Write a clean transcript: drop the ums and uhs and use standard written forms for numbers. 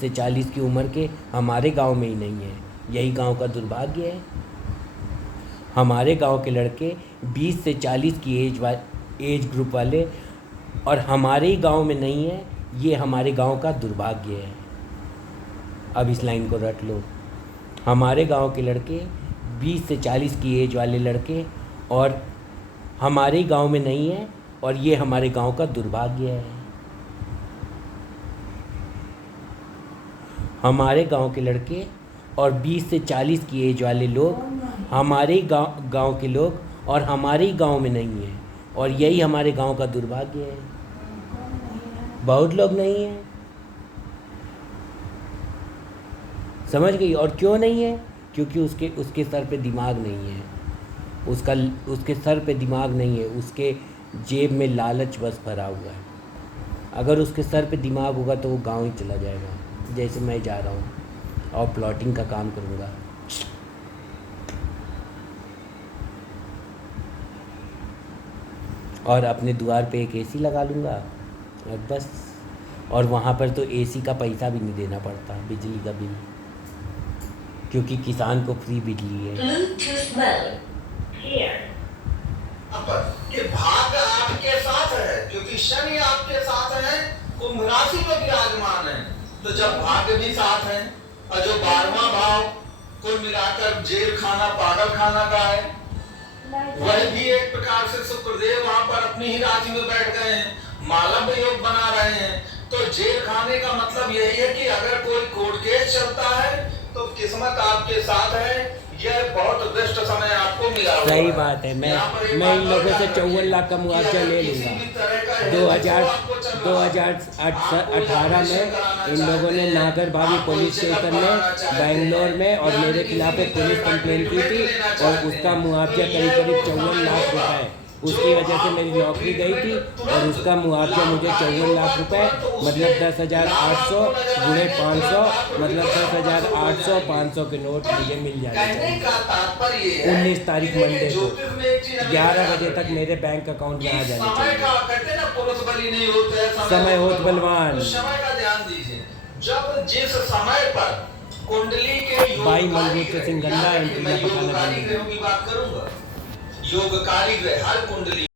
से 40 की उम्र के हमारे गांव में ही नहीं है। यही गांव का दुर्भाग्य है। हमारे गांव के लड़के 20 से 40 की एज ग्रुप वाले और हमारे ही गांव में नहीं है। ये हमारे गांव का दुर्भाग्य है। अब इस लाइन को रट लो। हमारे गांव के लड़के 20 से 40 की एज वाले लड़के और हमारे ही गांव में नहीं है और ये हमारे गांव का दुर्भाग्य है। हमारे गांव के लड़के और 20 से 40 की एज वाले लोग हमारे ही गांव के लोग और हमारे ही गांव में नहीं है और यही हमारे गांव का दुर्भाग्य है। बहुत लोग नहीं हैं। समझ गई? और क्यों नहीं है? क्योंकि उसके सर पे दिमाग नहीं है। उसके सर पे दिमाग नहीं है। उसके जेब में लालच बस भरा हुआ है। अगर उसके सर पे दिमाग होगा तो वो गांव ही चला जाएगा, जैसे मैं जा रहा हूँ और प्लॉटिंग का काम करूँगा। और अपने द्वार पे एक एसी लगा लूँगा और बस। और वहाँ पर तो एसी का पैसा भी नहीं देना पड़ता, बिजली का बिल, क्योंकि किसान को फ्री बिजली है। कि भाग्य आपके साथ है, क्योंकि शनि आपके साथ है, कुंभ राशि में विराजमान है। तो जब भाग्य भी साथ है और जो 12वां भाव कुल मिलाकर जेल खाना पागल खाना का है, वह भी एक प्रकार से शुक्रदेव वहां पर अपनी ही राशि में बैठ गए हैं, मालव योग बना रहे हैं। तो जेल खाने का मतलब यही है कि अगर कोई कोर्ट केस चलता है तो किस्मत आपके साथ है। यह बहुत बेस्ट समय आपको मिला। सही बात है। मैं इन लोगों से 54 लाख का मुआवजा ले लूँगा। 2018 में इन लोगों ने नागरभावी पुलिस स्टेशन में बेंगलोर में और मेरे खिलाफ एक पुलिस कंप्लेंट की थी और उसका मुआवजा करीब 54 लाख रुपए। उसकी वजह से मेरी नौकरी गई थी और उसका मुआवजा मुझे 54 लाख रुपए, मतलब 10,800 गुणे 500, मतलब 10,800 500 के नोट मुझे मिल जाने चाहिए। 19 तारीख मंडे को 11 बजे तक मेरे बैंक अकाउंट में आ जाने चाहिए। समय होत बलवान। जब जिस समय पर कुंडली के भाई मलबूत सिंह गंदा एंट्री पकाना की बात करूंगा, योगकारी ग्रह हर कुंडली